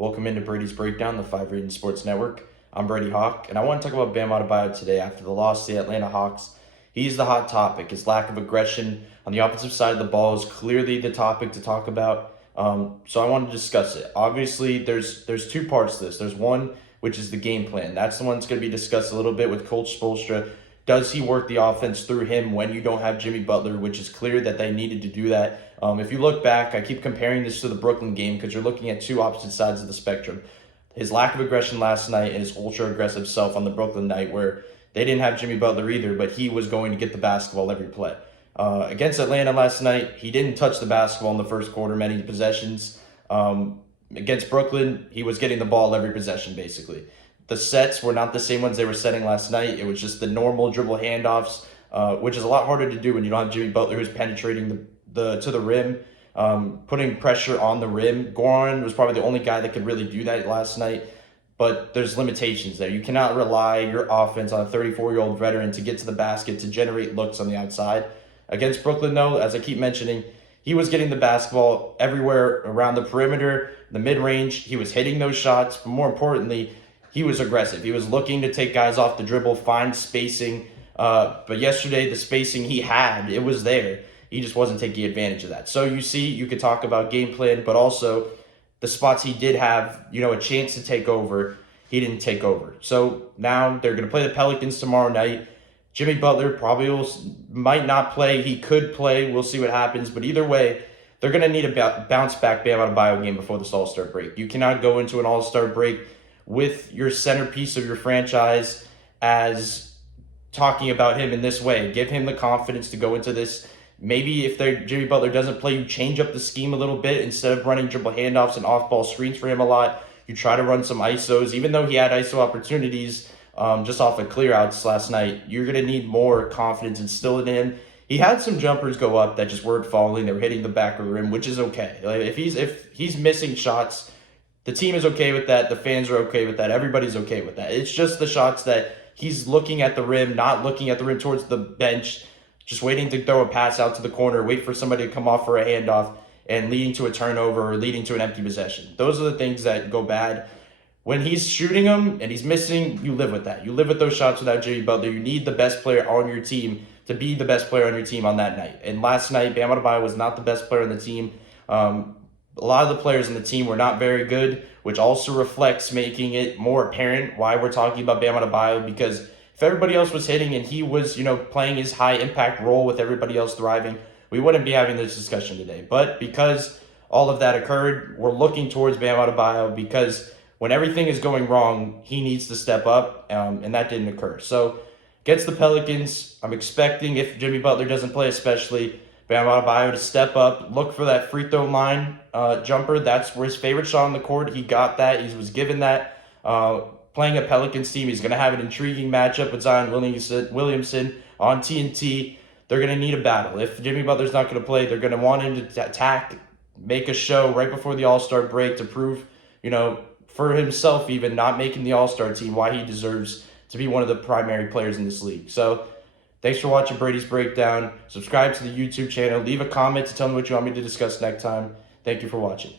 Welcome into Brady's Breakdown, the 5 Reading Sports Network. I'm Brady Hawk, and I want to talk about Bam Adebayo today after the loss to the Atlanta Hawks. He's the hot topic. His lack of aggression on the offensive side of the ball is clearly the topic to talk about. So I want to discuss it. Obviously, there's two parts to this. There's one, which is the game plan. That's the one that's going to be discussed a little bit with Coach Spoelstra. Does he work the offense through him when you don't have Jimmy Butler, which is clear that they needed to do that. If you look back, I keep comparing this to the Brooklyn game because you're looking at two opposite sides of the spectrum. His lack of aggression last night and his ultra-aggressive self on the Brooklyn night where they didn't have Jimmy Butler either, but he was going to get the basketball every play. Against Atlanta last night, he didn't touch the basketball in the first quarter, many possessions. Against Brooklyn, he was getting the ball every possession, basically. The sets were not the same ones they were setting last night. It was just the normal dribble handoffs, which is a lot harder to do when you don't have Jimmy Butler who's penetrating to the rim, putting pressure on the rim. Goran was probably the only guy that could really do that last night, but there's limitations there. You cannot rely your offense on a 34-year-old veteran to get to the basket to generate looks on the outside. Against Brooklyn, though, as I keep mentioning, he was getting the basketball everywhere around the perimeter, the mid-range. He was hitting those shots, but more importantly, he was aggressive. He was looking to take guys off the dribble, find spacing. But yesterday, the spacing he had, it was there. He just wasn't taking advantage of that. So you could talk about game plan, but also the spots he did have, a chance to take over, he didn't take over. So now they're going to play the Pelicans tomorrow night. Jimmy Butler might not play. He could play. We'll see what happens. But either way, they're going to need a bounce-back Bam Adebayo game before this All-Star break. You cannot go into an All-Star break with your centerpiece of your franchise as talking about him in this way. Give him the confidence to go into this. Maybe if Jimmy Butler doesn't play, you change up the scheme a little bit. Instead of running dribble handoffs and off-ball screens for him a lot, you try to run some ISOs. Even though he had ISO opportunities just off of clear-outs last night, you're going to need more confidence instilled in him. He had some jumpers go up that just weren't falling. They were hitting the back of the rim, which is okay. Like, if he's missing shots, the team is okay with that. The fans are okay with that. Everybody's okay with that. It's just the shots that he's looking at the rim, not looking at the rim towards the bench, just waiting to throw a pass out to the corner, wait for somebody to come off for a handoff, and leading to a turnover or leading to an empty possession. Those are the things that go bad. When he's shooting them and he's missing, you live with that. You live with those shots without Jimmy Butler. You need the best player on your team to be the best player on your team on that night. And last night, Bam Adebayo was not the best player on the team. A lot of the players on the team were not very good, which also reflects making it more apparent why we're talking about Bam Adebayo, because if everybody else was hitting and he was, playing his high-impact role with everybody else thriving, we wouldn't be having this discussion today. But because all of that occurred, we're looking towards Bam Adebayo because when everything is going wrong, he needs to step up, and that didn't occur. So against the Pelicans, I'm expecting, if Jimmy Butler doesn't play especially, Bam Adebayo to step up, look for that free throw line jumper. That's where his favorite shot on the court. He got that. He was given that. Playing a Pelicans team, he's going to have an intriguing matchup with Zion Williamson on TNT. They're going to need a battle. If Jimmy Butler's not going to play, they're going to want him to attack, make a show right before the All-Star break to prove, for himself even, not making the All-Star team, why he deserves to be one of the primary players in this league. So thanks for watching Brady's Breakdown. Subscribe to the YouTube channel. Leave a comment to tell me what you want me to discuss next time. Thank you for watching.